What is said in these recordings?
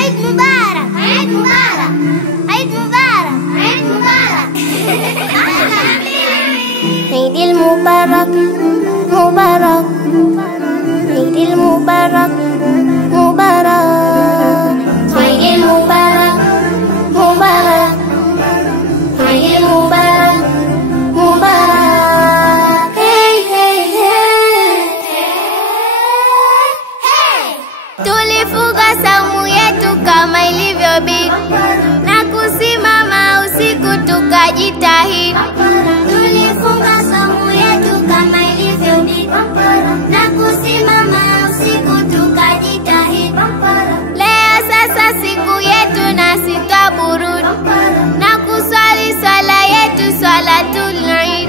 Eid Mubarak, Eid Mubarak, Eid Mubarak, Eid Mubarak. Eid Mubarak, Mubarak, Eid Mubarak, Mubarak, Eid Mubarak, Mubarak, Eid Mubarak, Mubarak. Hey, hey, hey, hey. Tulifunga saumu yetu kama ilivyobidi na kusimama usiku tukajitahidi. Tulifunga saumu yetu kama ilivyobidi na kusimama usiku tukajitahidi. Leo sasa siku yetu na sitaburudi na kuswali swala yetu swalatul Eid.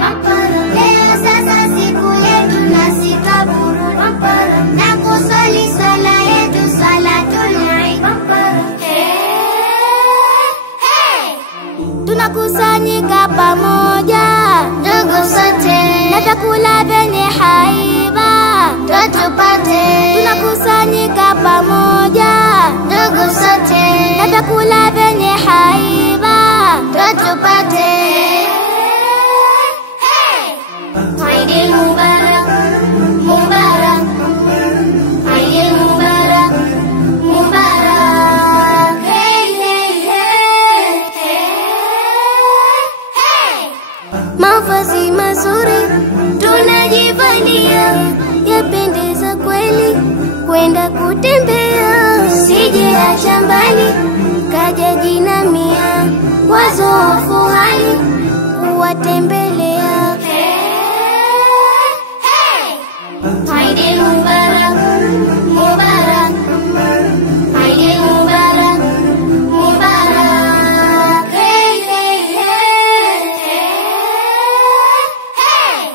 Leo sasa siku yetu na sitaburudi na kuswali swala yetu swalatul Eid. Tunakusanyika pamoja ndugu sote na chakula vyenye haiba tupate. Tunakusanyika pamoja ndugu sote na chakula vyenye haiba tupate. Eid Mubarak, Mubarak, Eid Mubarak, Mubarak. Hey, hey, hey, hey. Mavazi mazuri tunajivalia, yapendeza kweli kwenda kutembea. Sije acha mbali kaja jinamia, wazofu hali kuwatembelea. Eid Mubarak, Mubarak, Eid Mubarak, Mubarak. Hey, hey, hey, hey.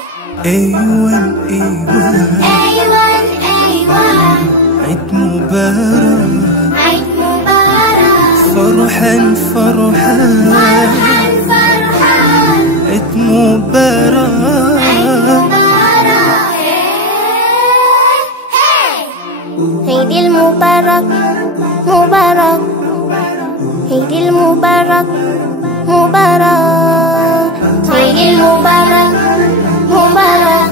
أيوان أيوان أيوان أيوان عيد مبارك عيد مبارك فرحا فرحان فرحان فرحان عيد مبارك عيد المبارك مبارك عيد المبارك مبارك عيد المبارك مبارك